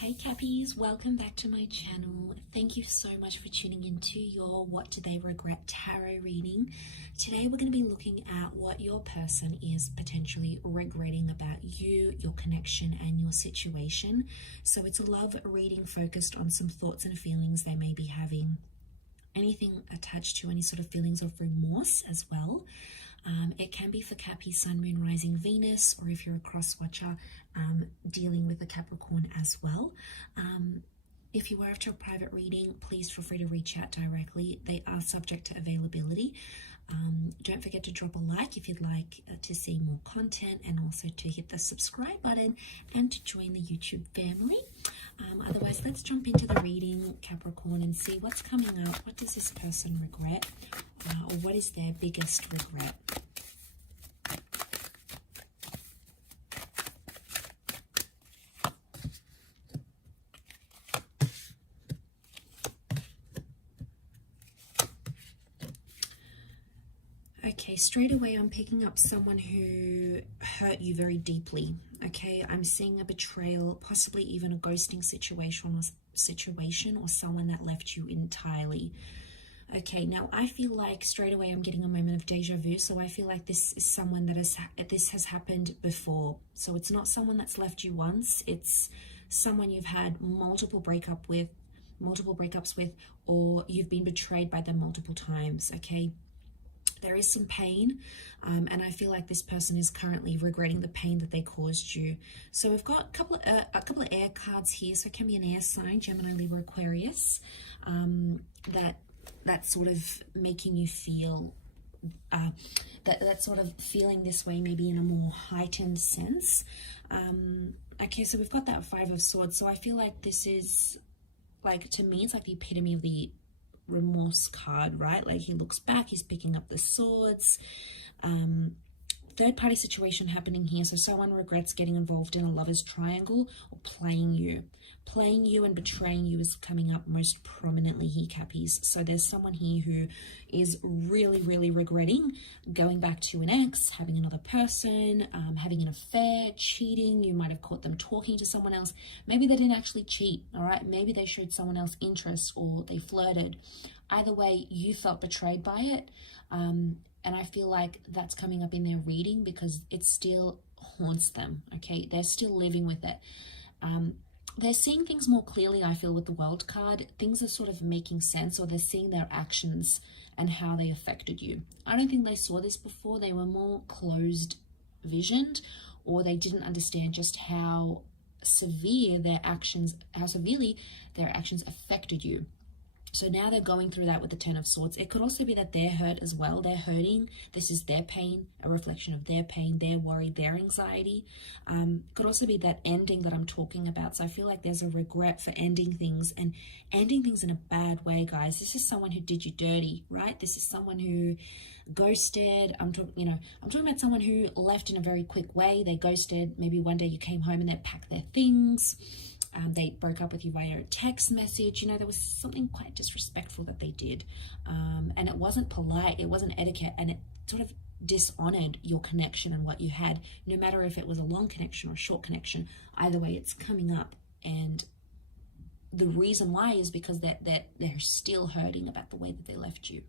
Hey Cappies, welcome back to my channel. Thank you so much for tuning into your What Do They Regret tarot reading. Today we're going to be looking at what your person is potentially regretting about you, your connection and your situation. So it's a love reading focused on some thoughts and feelings they may be having. Anything attached to any sort of feelings of remorse as well. It can be for Cappy, Sun, Moon, Rising, Venus, or if you're a cross watcher, dealing with a Capricorn as well. If you are after a private reading, please feel free to reach out directly. They are subject to availability. Don't forget to drop a like if you'd like to see more content, and also to hit the subscribe button and to join the YouTube family. Otherwise, let's jump into the reading, Capricorn, and see what's coming up. What does this person regret? Or what is their biggest regret? Okay, straight away I'm picking up someone who hurt you very deeply. Okay, I'm seeing a betrayal, possibly even a ghosting situation, or someone that left you entirely. Okay, now I feel like straight away I'm getting a moment of deja vu. So I feel like this is someone that this has happened before. So it's not someone that's left you once. It's someone you've had multiple breakups with, or you've been betrayed by them multiple times. Okay. There is some pain, and I feel like this person is currently regretting the pain that they caused you. So we've got a couple of air cards here. So it can be an air sign, Gemini, Libra, Aquarius, that's sort of making you feel that's sort of feeling this way, maybe in a more heightened sense. Okay, so we've got that Five of Swords. So I feel like this is, like, to me, it's like the epitome of the remorse card, right? Like, he looks back, he's picking up the swords. Third party situation happening here. So someone regrets getting involved in a lover's triangle or playing you and betraying you is coming up most prominently here, Cappies. So there's someone here who is really regretting going back to an ex, having another person, having an affair, cheating. You might have caught them talking to someone else. Maybe they didn't actually cheat, all right? Maybe they showed someone else interest, or they flirted. Either way, you felt betrayed by it. And I feel like that's coming up in their reading because it still haunts them, okay? They're still living with it. They're seeing things more clearly, I feel, with the World card. Things are sort of making sense, or they're seeing their actions and how they affected you. I don't think they saw this before. They were more closed visioned, or they didn't understand just how severely their actions affected you. So now they're going through that with the Ten of Swords. It could also be that they're hurt as well. They're hurting. This is their pain, a reflection of their pain, their worry, their anxiety. Could also be that ending that I'm talking about. So I feel like there's a regret for ending things, and ending things in a bad way, guys. This is someone who did you dirty, right? This is someone who ghosted. I'm talking about someone who left in a very quick way. They ghosted. Maybe one day you came home and they packed their things. They broke up with you via a text message. There was something quite disrespectful that they did. And it wasn't polite, it wasn't etiquette, and it sort of dishonored your connection and what you had, no matter if it was a long connection or a short connection. Either way, it's coming up. And the reason why is because they're still hurting about the way that they left you.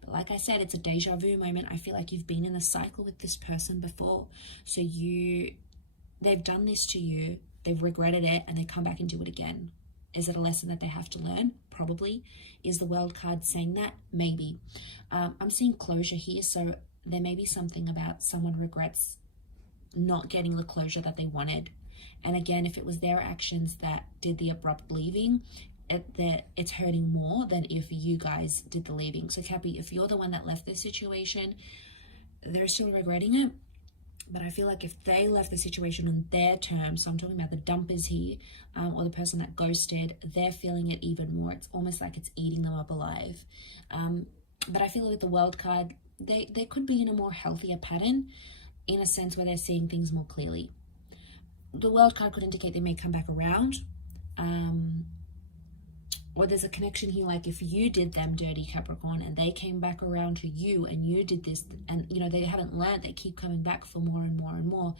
But like I said, it's a deja vu moment. I feel like you've been in a cycle with this person before. So they've done this to you. They've regretted it, and they come back and do it again. Is it a lesson that they have to learn? Probably. Is the World card saying that? Maybe. I'm seeing closure here, so there may be something about someone regrets not getting the closure that they wanted. And again, if it was their actions that did the abrupt leaving, it's hurting more than if you guys did the leaving. So Cappy, if you're the one that left this situation, they're still regretting it. But I feel like if they left the situation on their terms, so I'm talking about the dumpers here, or the person that ghosted, they're feeling it even more. It's almost like it's eating them up alive. But I feel like with the World card, they could be in a more healthier pattern, in a sense where they're seeing things more clearly. The World card could indicate they may come back around. Or there's a connection here, like if you did them dirty, Capricorn, and they came back around to you and you did this, and they haven't learned, they keep coming back for more and more and more.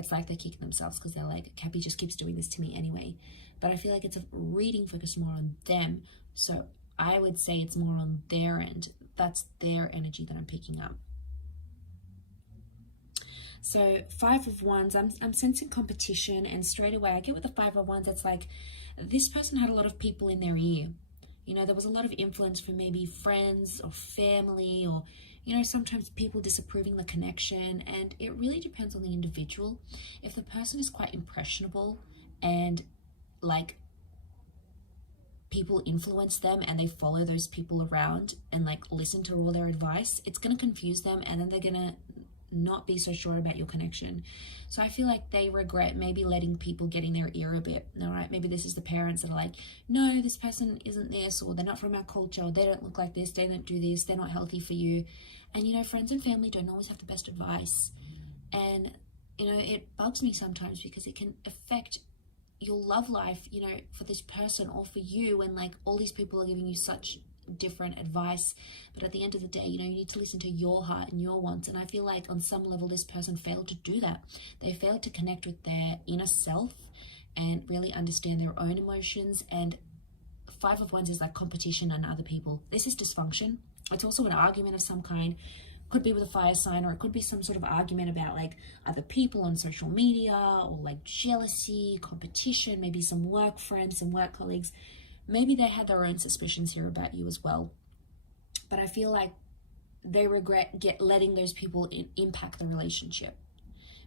it's like they're kicking themselves because they're like, Cappy just keeps doing this to me anyway. But I feel like it's a reading focused more on them. So I would say it's more on their end. That's their energy that I'm picking up. So 5 of Wands, I'm sensing competition, and straight away I get with the 5 of Wands, it's like this person had a lot of people in their ear. You know, there was a lot of influence from maybe friends or family, or, you know, sometimes people disapproving the connection, and it really depends on the individual. If the person is quite impressionable and like people influence them and they follow those people around and like listen to all their advice, it's going to confuse them, and then they're going to not be so sure about your connection. So I feel like they regret maybe letting people get in their ear a bit. All right, maybe this is the parents that are like, no, this person isn't this, or they're not from our culture, or they don't look like this, they don't do this, they're not healthy for you. And you know, friends and family don't always have the best advice. And you know, it bugs me sometimes because it can affect your love life, you know, for this person or for you, when like all these people are giving you such different advice. But at the end of the day, you know, you need to listen to your heart and your wants. And I feel like on some level this person failed to do that. They failed to connect with their inner self and really understand their own emotions. And 5 of Wands is like competition on other people. This is dysfunction. It's also an argument of some kind. Could be with a fire sign, or it could be some sort of argument about like other people on social media, or like jealousy, competition, maybe some work friends, some work colleagues. Maybe they had their own suspicions here about you as well. But I feel like they regret letting those people impact the relationship.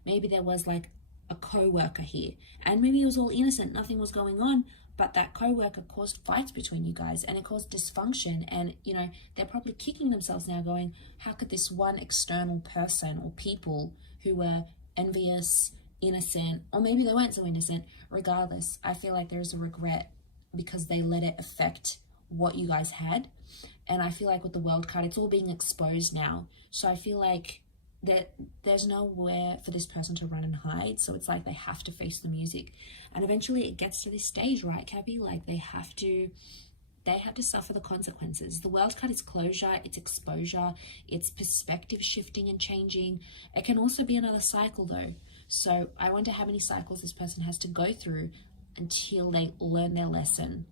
Maybe there was like a co-worker here, and maybe it was all innocent, nothing was going on, but that co-worker caused fights between you guys, and it caused dysfunction. And you know, they're probably kicking themselves now going, how could this one external person or people who were envious, innocent, or maybe they weren't so innocent, regardless, I feel like there's a regret because they let it affect what you guys had. And I feel like with the World card, it's all being exposed now. So I feel like that there's nowhere for this person to run and hide. So it's like they have to face the music. And eventually it gets to this stage, right, Cappy? Like they have to suffer the consequences. The World card is closure, it's exposure, it's perspective shifting and changing. It can also be another cycle though. So I wonder how many cycles this person has to go through until they learn their lesson.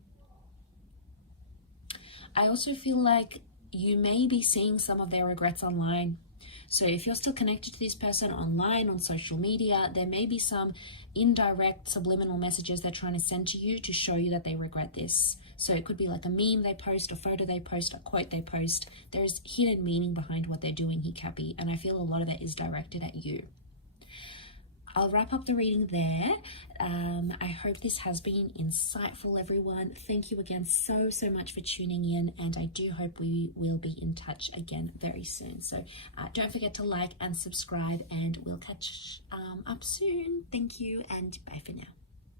I also feel like you may be seeing some of their regrets online. So if you're still connected to this person online, on social media, there may be some indirect subliminal messages they're trying to send to you to show you that they regret this. So it could be like a meme they post, a photo they post, a quote they post. There's hidden meaning behind what they're doing here, Cappy, and I feel a lot of it is directed at you. I'll wrap up the reading there. I hope this has been insightful, everyone. Thank you again so much for tuning in, and I do hope we will be in touch again very soon. So don't forget to like and subscribe, and we'll catch up soon. Thank you, and bye for now.